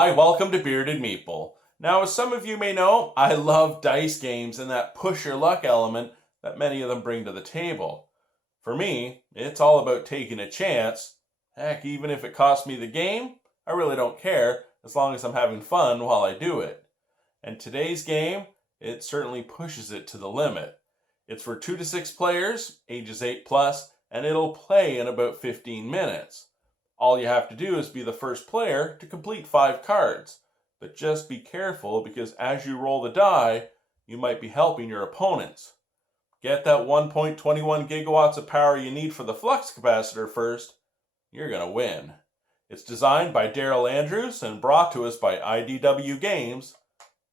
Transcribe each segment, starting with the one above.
Hi, welcome to Bearded Meeple. Now, as some of you may know, I love dice games and that push your luck element that many of them bring to the table. For me, it's all about taking a chance. Heck, even if it costs me the game, I really don't care as long as I'm having fun while I do it. And today's game, it certainly pushes it to the limit. It's for 2 to 6 players, ages 8 plus, and it'll play in about 15 minutes. All you have to do is be the first player to complete 5 cards. But just be careful because as you roll the die, you might be helping your opponents. Get that 1.21 gigawatts of power you need for the flux capacitor first, you're going to win. It's designed by Darrell and brought to us by IDW Games.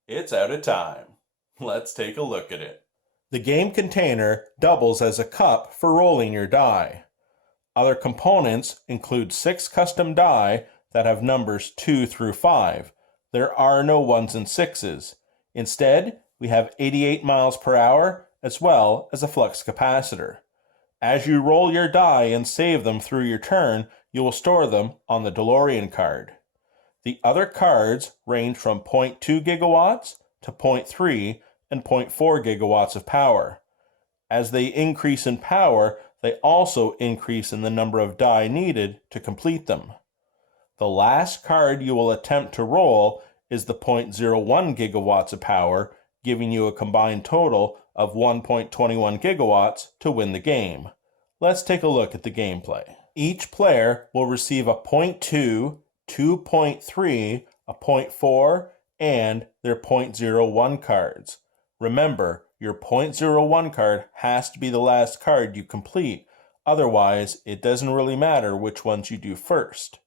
It's Outatime. Let's take a look at it. The game container doubles as a cup for rolling your die. Other components include 6 custom die that have numbers 2 through 5. There are no 1s and 6s. Instead, we have 88 miles per hour as well as a flux capacitor. As you roll your die and save them through your turn, you will store them on the DeLorean card. The other cards range from 0.2 gigawatts to 0.3 and 0.4 gigawatts of power. As they increase in power, they also increase in the number of die needed to complete them. The last card you will attempt to roll is the 0.01 gigawatts of power, giving you a combined total of 1.21 gigawatts to win the game. Let's take a look at the gameplay. Each player will receive a 0.2, 2.3, a 0.4, and their 0.01 cards. Remember, your 0.01 card has to be the last card you complete. Otherwise, it doesn't really matter which ones you do first.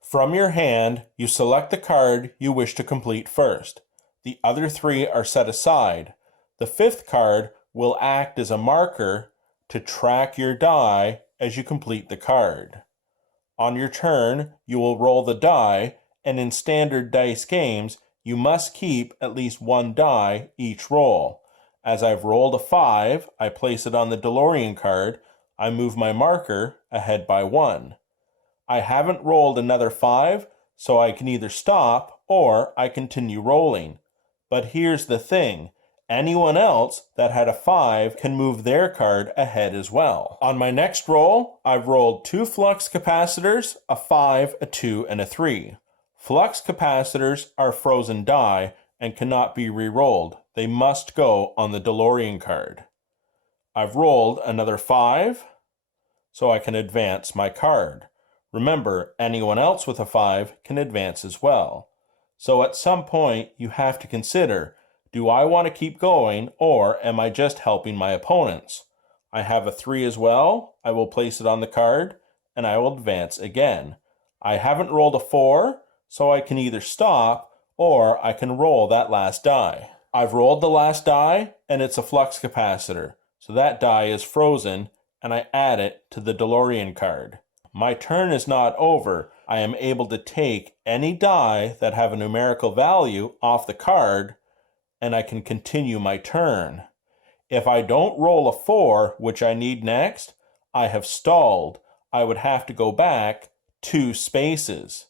From your hand, you select the card you wish to complete first. The other 3 are set aside. The 5th card will act as a marker to track your die as you complete the card. On your turn, you will roll the die, and in standard dice games, you must keep at least 1 die each roll. As I've rolled a 5, I place it on the DeLorean card. I move my marker ahead by 1. I haven't rolled another 5, so I can either stop or I continue rolling. But here's the thing. Anyone else that had a 5 can move their card ahead as well. On my next roll, I've rolled 2 flux capacitors, a 5, a 2, and a 3. Flux capacitors are frozen die and cannot be re-rolled. They must go on the DeLorean card. I've rolled another 5, so I can advance my card. Remember, anyone else with a 5 can advance as well. So at some point, you have to consider, do I want to keep going or am I just helping my opponents? I have a 3 as well. I will place it on the card and I will advance again. I haven't rolled a 4, so I can either stop or I can roll that last die. I've rolled the last die and it's a flux capacitor. So that die is frozen and I add it to the DeLorean card. My turn is not over. I am able to take any die that have a numerical value off the card and I can continue my turn. If I don't roll a 4, which I need next, I have stalled. I would have to go back 2 spaces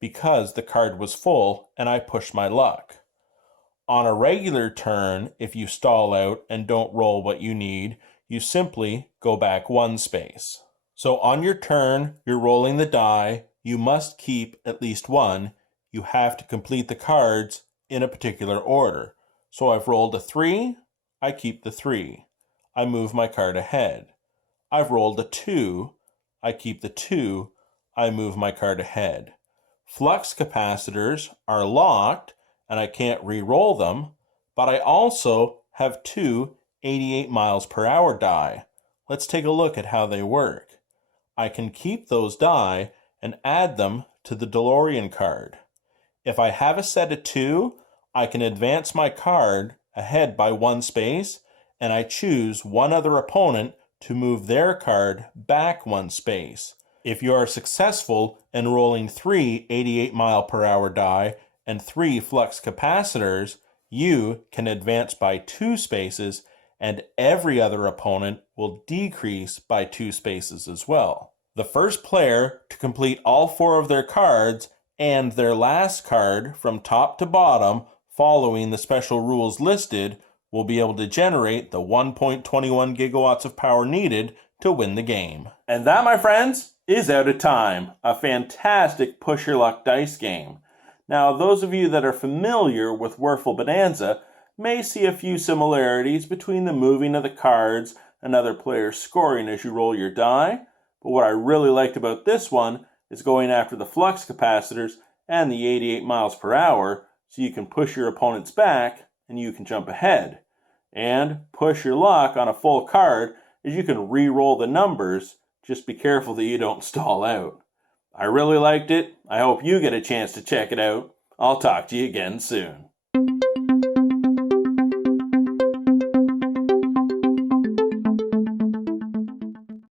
because the card was full and I pushed my luck. On a regular turn, if you stall out and don't roll what you need, you simply go back 1 space. So on your turn, you're rolling the die. You must keep at least 1. You have to complete the cards in a particular order. So I've rolled a 3, I keep the 3. I move my card ahead. I've rolled a 2, I keep the 2. I move my card ahead. Flux capacitors are locked and I can't re-roll them, but I also have 2 88 miles per hour die. Let's take a look at how they work. I can keep those die and add them to the DeLorean card. If I have a set of 2, I can advance my card ahead by 1 space and I choose one other opponent to move their card back 1 space. If you are successful in rolling 3 88 mile per hour die and 3 flux capacitors, you can advance by 2 spaces and every other opponent will decrease by 2 spaces as well. The first player to complete all 4 of their cards and their last card from top to bottom, following the special rules listed, will be able to generate the 1.21 gigawatts of power needed to win the game. And that, my friends, is Outatime, a fantastic push your luck dice game. Now, those of you that are familiar with Wurfel Bonanza may see a few similarities between the moving of the cards and other players scoring as you roll your die, but what I really liked about this one is going after the flux capacitors and the 88 miles per hour so you can push your opponents back and you can jump ahead. And push your luck on a full card is you can re-roll the numbers. Just be careful that you don't stall out. I really liked it. I hope you get a chance to check it out. I'll talk to you again soon.